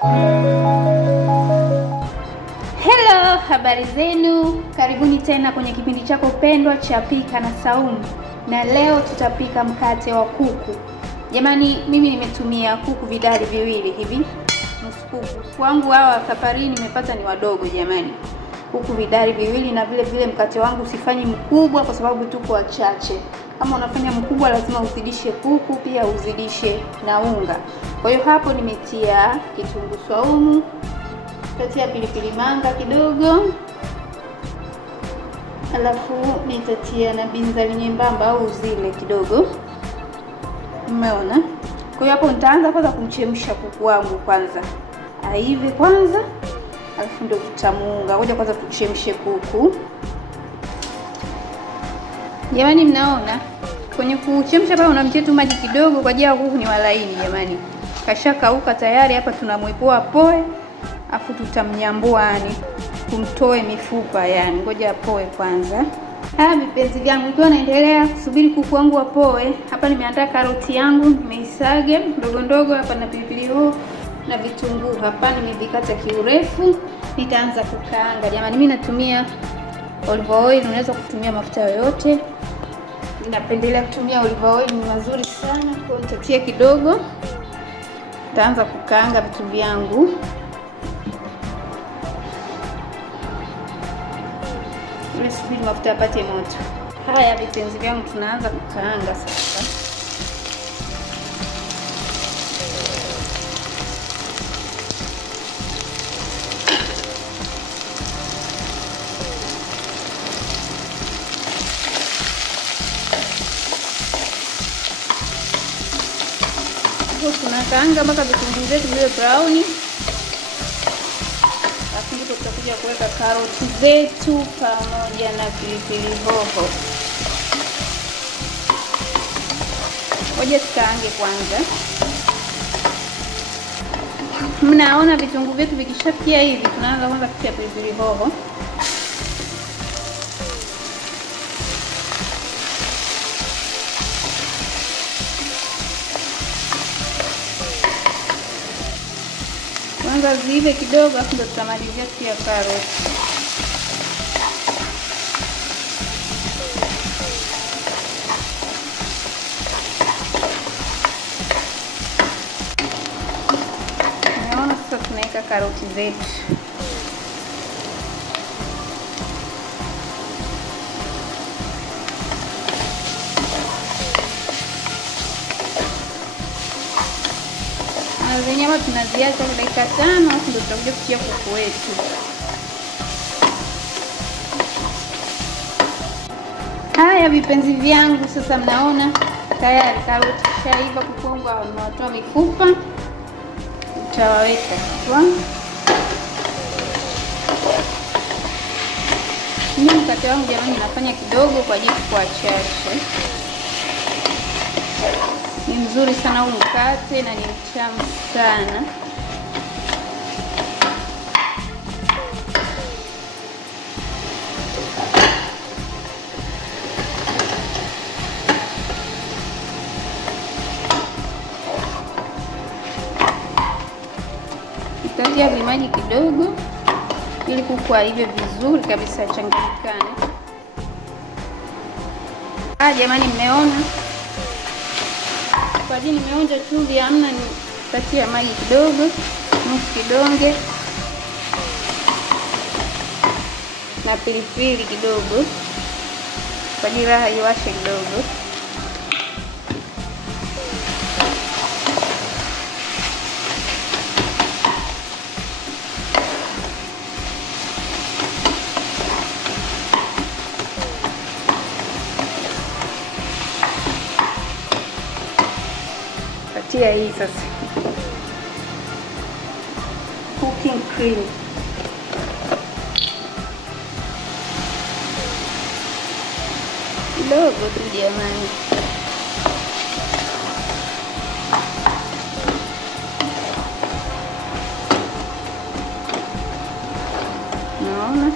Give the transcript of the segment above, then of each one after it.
Hello, habari zenu. Karibuni tena kwenye kipindi chako pendwa cha Pika na Saumu. Na leo tutapika mkate wa kuku. Jamani, mimi nimetumia kuku vidari viwili hivi. Nusu kuku. Wangu hawa safari nimepata ni wadogo jamani. Kuku vidari viwili, na vile vile mkate wangu usifanyi mkubwa kwa sababu tuko wachache. Kama unafanya mkubwa lazima uzidishe kuku, pia uzidishe na unga. Kwa hiyo hapo nimetia kitunguu saumu, nitatia pilipili manga kidogo, alafu nitatia na binzari nyembamba au zile kidogo. Umeona? Kwa hiyo hapo nitaanza kwanza kumchemsha kuku wangu kwanza. Aive kwanza, alafu ndio tutamuunga. Ngoja kwanza tuchemshe kuku. Jamani, mnaona? Kwenye kuchemsha pale unamtia tu maji kidogo kwa ajili ya kuku ni walaini jamani. Kashakauka tayari, hapa tunamwepoa poe. Afu tutamnyambua yani kumtoe mifupa yani. Ngoja apoe kwanza. Vipenzi vyangu, nikiwa naendelea kusubiri kuku wangu wapoe, hapa nimeandaa karoti yangu, nimeisaga ndogo ndogo, hapa na pilipili hoho na vitunguu. Hapa nimevikata kiurefu. Nitaanza kukaanga. Jamani, mimi natumia olive oil, unaweza kutumia mafuta yoyote. Ninapendelea kutumia olive oil, ni mazuri sana. Kwa nitatia kidogo. Nitaanza kukaanga vitu vyangu. Subiri mafuta yapate moto. Haya vipenzi vyangu, tunaanza kukaanga sasa. Tunakaanga mpaka vitunguu vyetu viwe brown. Alafu ndipo tutakuja kuweka karoti zetu pamoja na pilipili hoho. Ngoja tukaange kwanza. Mnaona vitunguu vyetu vikishafikia hivi, tunaanza kwanza kutia pilipili hoho. Kwanza ziive kidogo, afu ndo tutamalizia pia karoti. Naona sasa tunaweka karoti zetu. Nyama tunaziacha kwa dakika 5, afu ndio tutakuja kutia kuku wetu. Haya vipenzi vyangu, sasa mnaona tayari karoti shaiva, kuku wangu wanatoa mifupa. Utawaweka kwa mimi mkate wangu jamani, nafanya kidogo kwa ajili kwa chache. Ni mzuri sana huu mkate na ni mtamu sana. Nitatia vimaji kidogo ili kuku aive vizuri kabisa, changanyikane. Jamani, mmeona? Kwa ajili nimeonja chumvi, hamna, nitatia maji kidogo, nusu kidonge, na pilipili kidogo kwa ajili raha iwashe kidogo. Tia hii sasa cooking cream. Kidogo tu jamani. Naona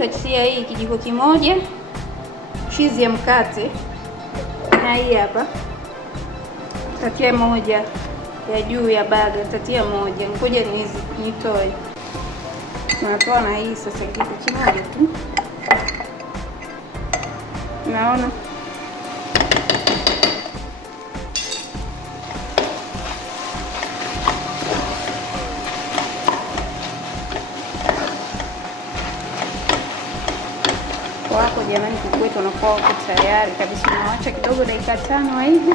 nitatia hii kijiko kimoja cheese ya mkate, na hii hapa nitatia moja ya juu ya baga, nitatia moja. Ngoja nitoe. Natoa na hii sasa kijiko kimoja tu. Naona wako jamani, kuku wetu unakuwa uko tayari kabisa. Tunaacha kidogo dakika 5 hivi,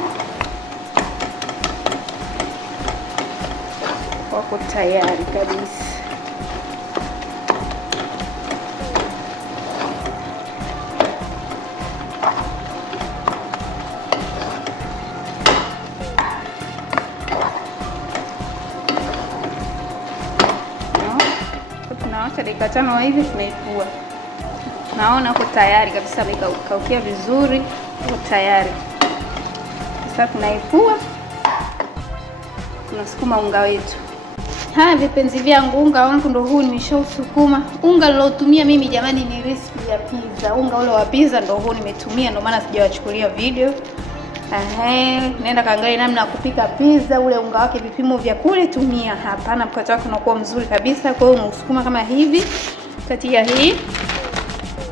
wako tayari kabisa. Tunaacha dakika 5 hivi, tunaipua. Naona uko tayari kabisa, imekaukia vizuri, uko tayari. Sasa tunaipua, tunasukuma unga wetu. Haya vipenzi vyangu, unga wangu ndo huu nimeshausukuma. Unga nilotumia mimi jamani ni recipe ya pizza. Unga ule wa pizza ndo huu nimetumia, ndo maana sijawachukulia video. Nenda kaangalia namna ya kupika pizza, ule unga wake vipimo vya kule tumia hapa, na mkate wake unakuwa mzuri kabisa. Kwa hiyo unasukuma kama hivi. Tatia hii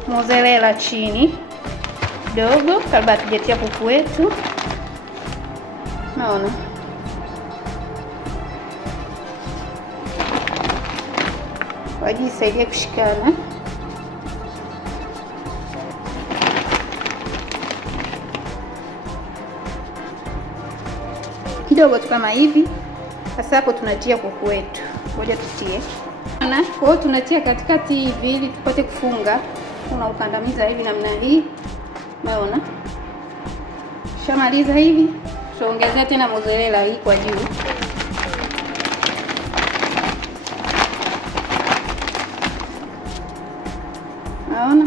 mozzarella chini kidogo kabla tujatia kuku wetu. Naona wajisaidia kushikana kidogo tu kama hivi. Sasa hapo tunatia kuku wetu. Ngoja tutie. Kwa hiyo tunatia katikati hivi ili tupate kufunga. Unaukandamiza hivi namna hii. Umeona? Shamaliza hivi, tuongezea tena mozzarella hii kwa juu. Unaona?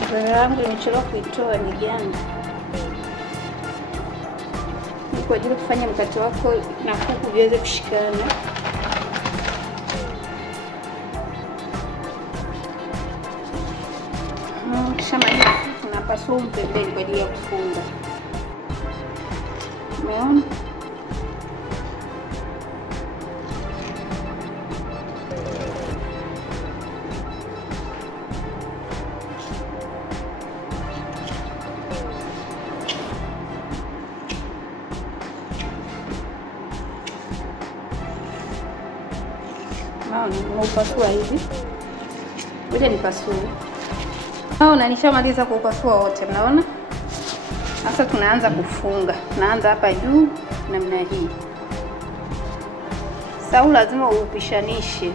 Mozzarella yangu nimechelewa kuitoa ni jana. Kwa ajili kufanya mkate wako na kuku viweze kushikana. Kisha maliza tunapasua pembeni kwa ajili ya kufunga. Umeona? Naona nimepasua hivi. Ngoja nipasue. Naona nishamaliza kupasua wote, mnaona? Sasa tunaanza kufunga. Naanza hapa juu namna hii. Sasa lazima upishanishe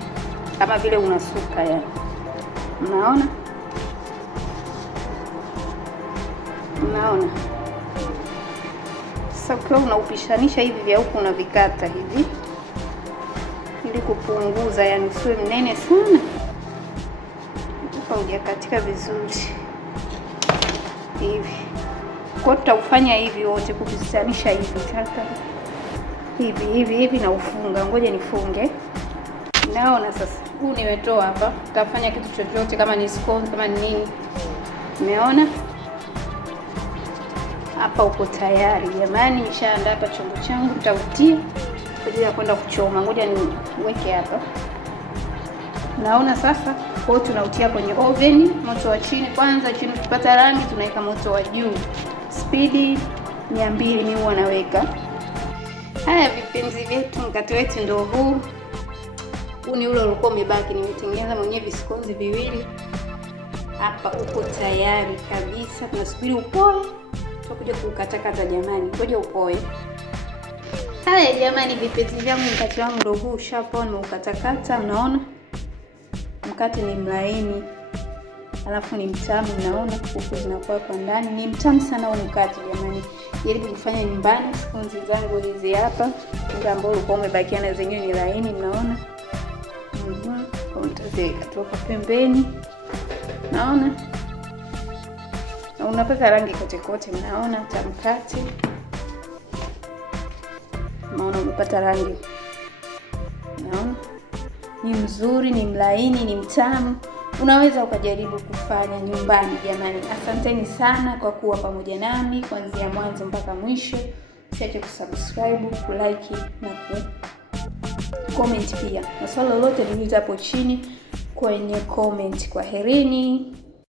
kama vile unasuka yani. Unaona? Unaona? Sasa ukiwa unaupishanisha hivi vya huku unavikata hivi ili kupunguza yani usiwe mnene sana. Hujakatika vizuri hivi. Kwa tutaufanya hivi wote, kuvisanisha hivi tata hivi na ufunga. Ngoja nifunge. Naona sasa huu nimetoa hapa. Tutafanya kitu chochote kama ni scones kama ni nini. Umeona? Hapa uko tayari jamani. Nishaandaa hapa chombo changu, tutautia kwa ajili ya kwenda kuchoma. Ngoja niweke hapa. Naona sasa kwa hiyo tunautia kwenye oven, moto wa chini kwanza. Chini tupata rangi, tunaweka moto wa juu. Speed 200 mimi huwa naweka. Haya vipenzi vyetu, mkate wetu ndio huu. Huu ni ule ulikuwa umebaki, nimetengeneza mwenyewe viskonzi viwili. Hapa uko tayari kabisa. Tunasubiri upoe. Tutakuja kukatakata jamani. Ngoja upoe. Haya jamani vipenzi vyangu, mkate wangu ndio huu ushapoa, nimeukatakata. Unaona? Mkate ni mlaini, alafu ni mtamu. Naona kuku zinakuwa hapa ndani. Ni mtamu sana huu mkate jamani. Jaribu kufanya nyumbani. Skonzi zangu hizi hapa, unga ambao ulikuwa umebakia na zenyewe ni laini, mnaona? Utaweka toka pembeni. Naona? Na unapaka rangi kote kote, mnaona tamkate. Unaona umepata rangi. Unaona? Ni mzuri, ni mlaini, ni mtamu. Unaweza ukajaribu kufanya nyumbani jamani. Asanteni sana kwa kuwa pamoja nami kuanzia mwanzo mpaka mwisho. Usiache kusubscribe, kulike na comment pia. Na swali lolote liuliza hapo chini kwenye comment. Kwaherini.